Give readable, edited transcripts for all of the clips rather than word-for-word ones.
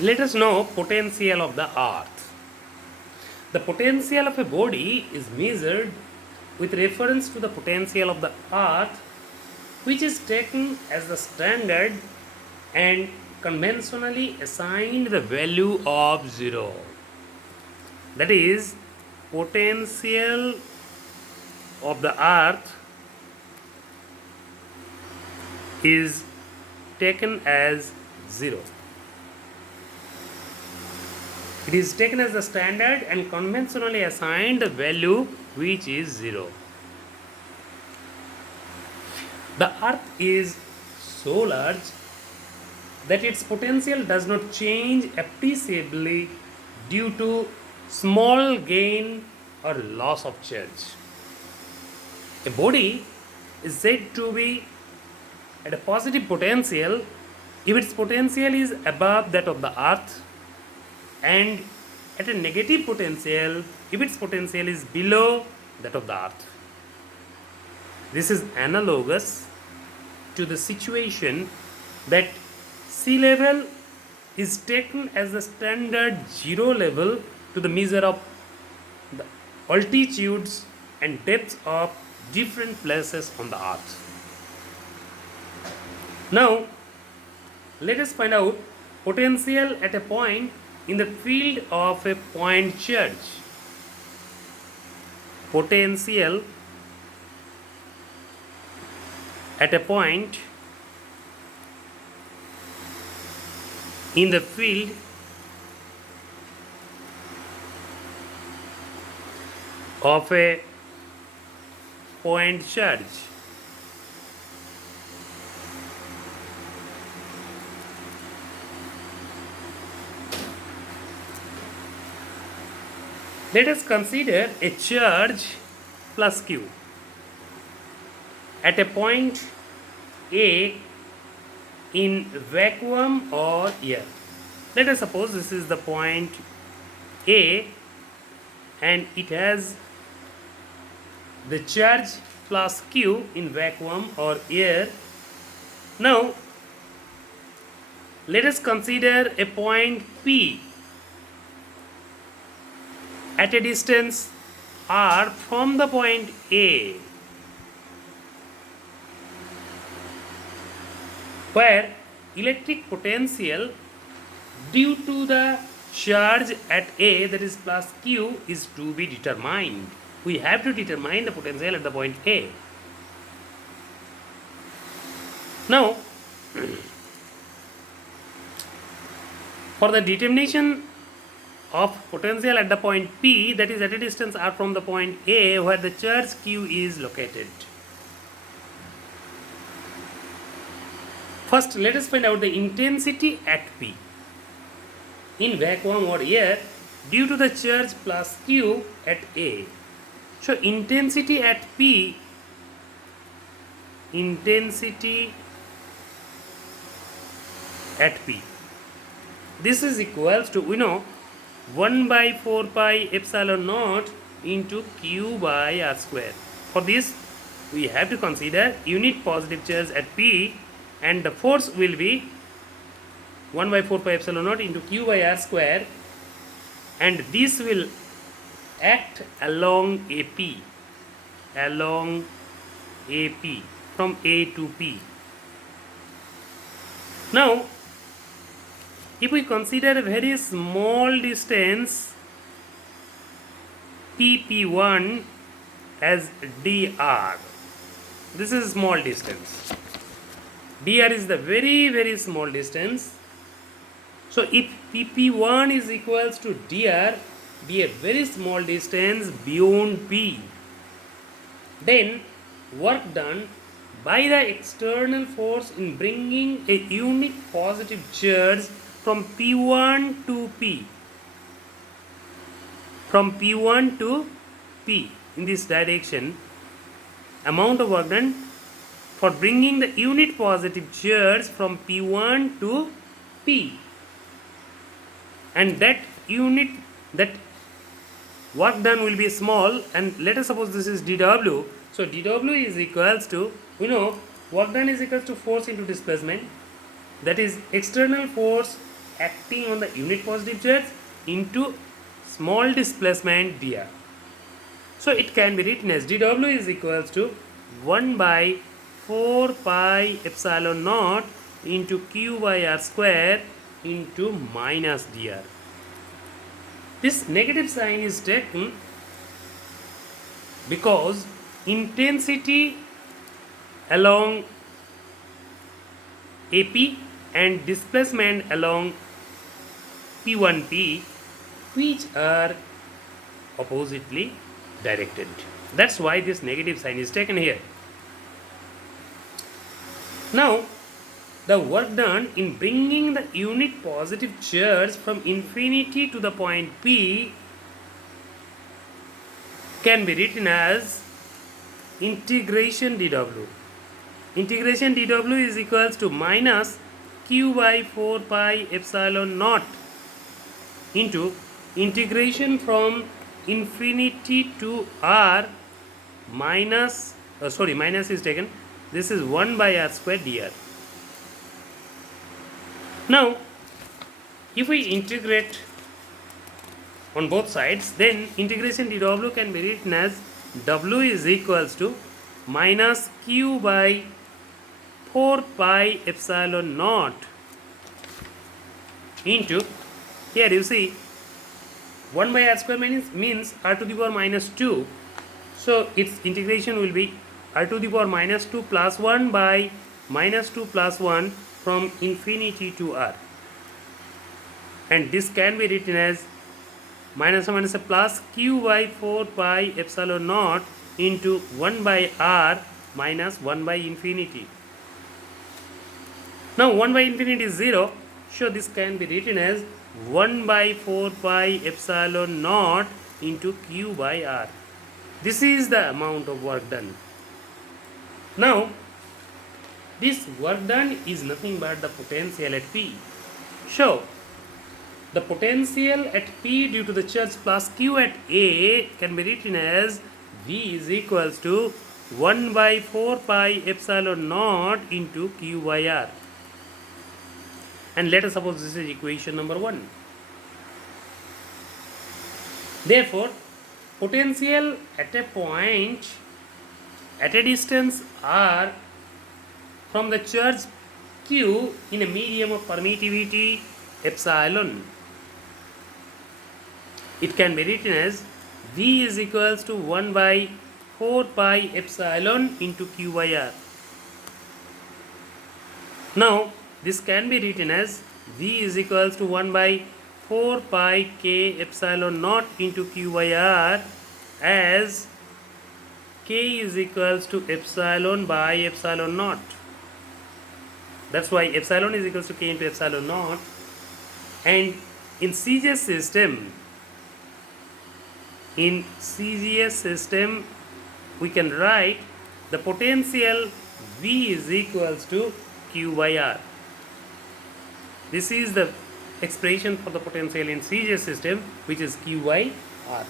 Let us know potential of the earth. The potential of a body is measured with reference to the potential of the earth, which is taken as the standard and conventionally assigned the value of 0. That is, potential of the earth is taken as 0. It is taken as the standard and conventionally assigned the value which is 0. The earth is so large that its potential does not change appreciably due to small gain or loss of charge. A body is said to be at a positive potential if its potential is above that of the earth, and at a negative potential if its potential is below that of the earth. This is analogous to the situation that sea level is taken as the standard 0 level to the measure of the altitudes and depths of different places on the earth. Now, let us find out potential at a point in the field of a point charge. Potential at a point in the field of a point charge. Let us consider a charge plus q at a point A in vacuum or air. Let us suppose this is the point A and it has the charge plus q in vacuum or air. Now, let us consider a point P at a distance r from the point A, where electric potential due to the charge at A, that is plus q, is to be determined. We have to determine the potential at the point A. Now, for the determination of potential at the point P, that is at a distance r from the point A where the charge q is located. First, let us find out the intensity at P in vacuum or air due to the charge plus q at A. So, intensity at P, this is equals to, 1 by 4 pi epsilon naught into q by r square. For this, we have to consider unit positive charge at P, and the force will be 1 by 4 pi epsilon naught into q by r square, and this will act along AP from A to P. Now, if we consider a very small distance PP1 as dr, this is small distance. dr is the very small distance. So if PP1 is equals to dr, be a very small distance beyond P, then work done by the external force in bringing a unit positive charge from P1 to P, in this direction, amount of work done for bringing the unit positive charge from P1 to P, and that work done will be small, and let us suppose this is dW. So dW is equals to, work done is equals to force into displacement, that is external force acting on the unit positive charge into small displacement dr. So it can be written as dw is equals to 1 by 4 pi epsilon naught into q by r square into minus dr. This negative sign is taken because intensity along AP and displacement along P1P, which are oppositely directed. That's why this negative sign is taken here. Now, the work done in bringing the unit positive charge from infinity to the point P can be written as integration dw. Integration dw is equals to minus q by 4 pi epsilon naught into integration from infinity to r minus, minus is taken, this is 1 by r square dr. Now, if we integrate on both sides, then integration dw can be written as w is equals to minus q by 4 pi epsilon naught into, here you see 1 by r square means r to the power minus 2. So its integration will be r to the power minus 2 plus 1 by minus 2 plus 1 from infinity to r. And this can be written as minus 1 minus a plus q by 4 pi epsilon naught into 1 by r minus 1 by infinity. Now 1 by infinity is 0, so this can be written as 1 by 4 pi epsilon naught into q by r. This is the amount of work done. Now, this work done is nothing but the potential at P. So, the potential at P due to the charge plus Q at A can be written as V is equals to 1 by 4 pi epsilon naught into Q by R. And let us suppose this is equation number 1. Therefore, potential at a point at a distance R from the charge Q in a medium of permittivity epsilon, it can be written as V is equals to 1 by 4 pi epsilon into Q by R. Now, this can be written as V is equals to 1 by 4 pi k epsilon naught into Q by R, as k is equals to epsilon by epsilon naught. That's why epsilon is equals to k into epsilon naught. And in CGS system, we can write the potential V is equals to Q by R. This is the expression for the potential in CGS system, which is Q by R.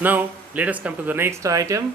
Now, let us come to the next item.